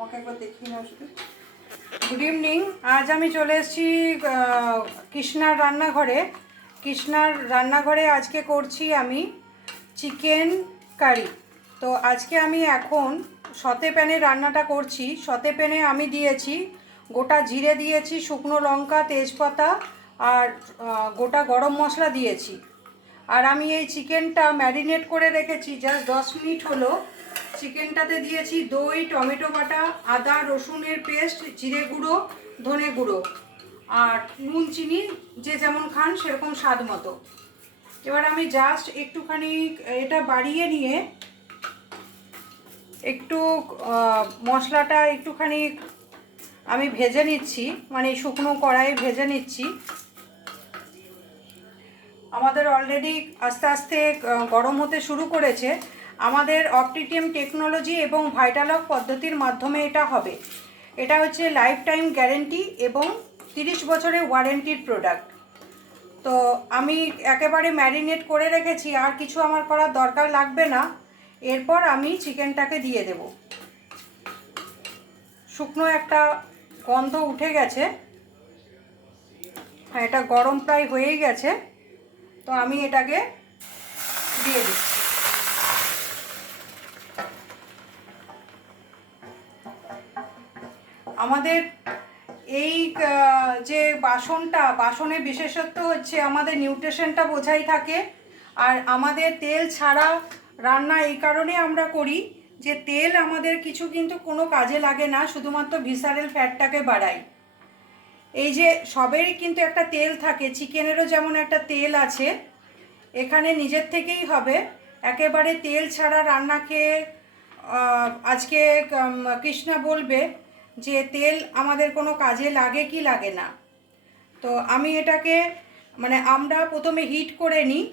আমাকে একবার দেখিয়ে নাও শুধু। Good evening. আজ আমি চলে এসেছি কৃষ্ণার রান্নাঘরে। কৃষ্ণার রান্নাঘরে আজকে করছি আমি চিকেন কারি। তো আজকে আমি এখন সতে প্যানে রান্নাটা করছি। সতে প্যানে আমি দিয়েছি গোটা জিরে দিয়েছি, শুকনো লঙ্কা, তেজপাতা আর গোটা গরম মশলা দিয়েছি। আর আমি এই চিকেনটা ম্যারিনেট করে রেখেছি, জাস্ট 10 মিনিট হলো। চিকেনটাতে দিয়েছি দই, টমেটো বাটা, আদা রসুনের পেস্ট, জিরে গুঁড়ো, ধনে গুঁড়ো আর নুন চিনি যে যেমন খান সেরকম স্বাদ মতো। এবার আমি জাস্ট একটুখানি এটা বাড়িয়ে নিয়ে একটু মশলাটা একটুখানি আমি ভেজে নিচ্ছি, মানে শুকনো কড়াইয়ে ভেজে নিচ্ছি। আমাদের অলরেডি আস্তে আস্তে গরম হতে শুরু করেছে। আমাদের অপটিটিএম টেকনোলজি এবং ভাইটালক পদ্ধতির মাধ্যমে এটা হবে। এটা হচ্ছে লাইফ টাইম গ্যারেন্টি এবং 30 বছরের ওয়ারেন্টির প্রোডাক্ট। তো আমি একেবারে ম্যারিনেট করে রেখেছি, আর কিছু আমার করার দরকার লাগবে না। এরপর আমি চিকেনটাকে দিয়ে দেব। শুকনো একটা গন্ধ উঠে গেছে, হ্যাঁ এটা গরম প্রায় হয়েই গেছে। তো আমি এটাকে দিয়ে দিচ্ছি। আমাদের এই যে বাসনের বিশেষত্ব হচ্ছে আমাদের নিউট্রিশনটা বোঝাই থাকে। আর আমাদের তেল ছাড়া রান্না এই কারণে আমরা করি যে তেল আমাদের কিছু কিন্তু কোনো কাজে লাগে না, শুধুমাত্র ভিসারেল ফ্যাটটাকে বাড়ায়। এই যে সবেরই কিন্তু একটা তেল থাকে, চিকেনেরও যেমন একটা তেল আছে, এখানে নিজের থেকেই হবে। একেবারে তেল ছাড়া রান্না খেয়ে আজকে কৃষ্ণা বলবে যে তেল আমাদের কোনো কাজে লাগে কি লাগে না। তো আমি এটাকে মানে আমরা প্রথমে হিট করে নিই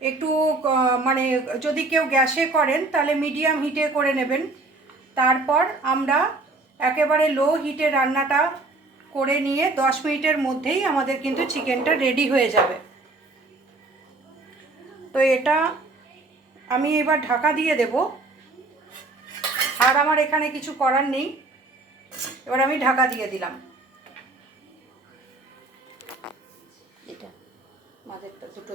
একটু, মানে যদি কেউ গ্যাসে করেন তাহলে মিডিয়াম হিটে করে নেবেন। তারপর আমরা একেবারে লো হিটে রান্নাটা করে নিয়ে 10 মিনিটের মধ্যেই আমাদের কিন্তু চিকেনটা রেডি হয়ে যাবে। তো এটা আমি এবার ঢাকা দিয়ে দেব। আর আমার এখানে কিছু করার নেই, এবার আমি ঢাকা দিয়ে দিলাম। এটা মাঝেরটা দুটো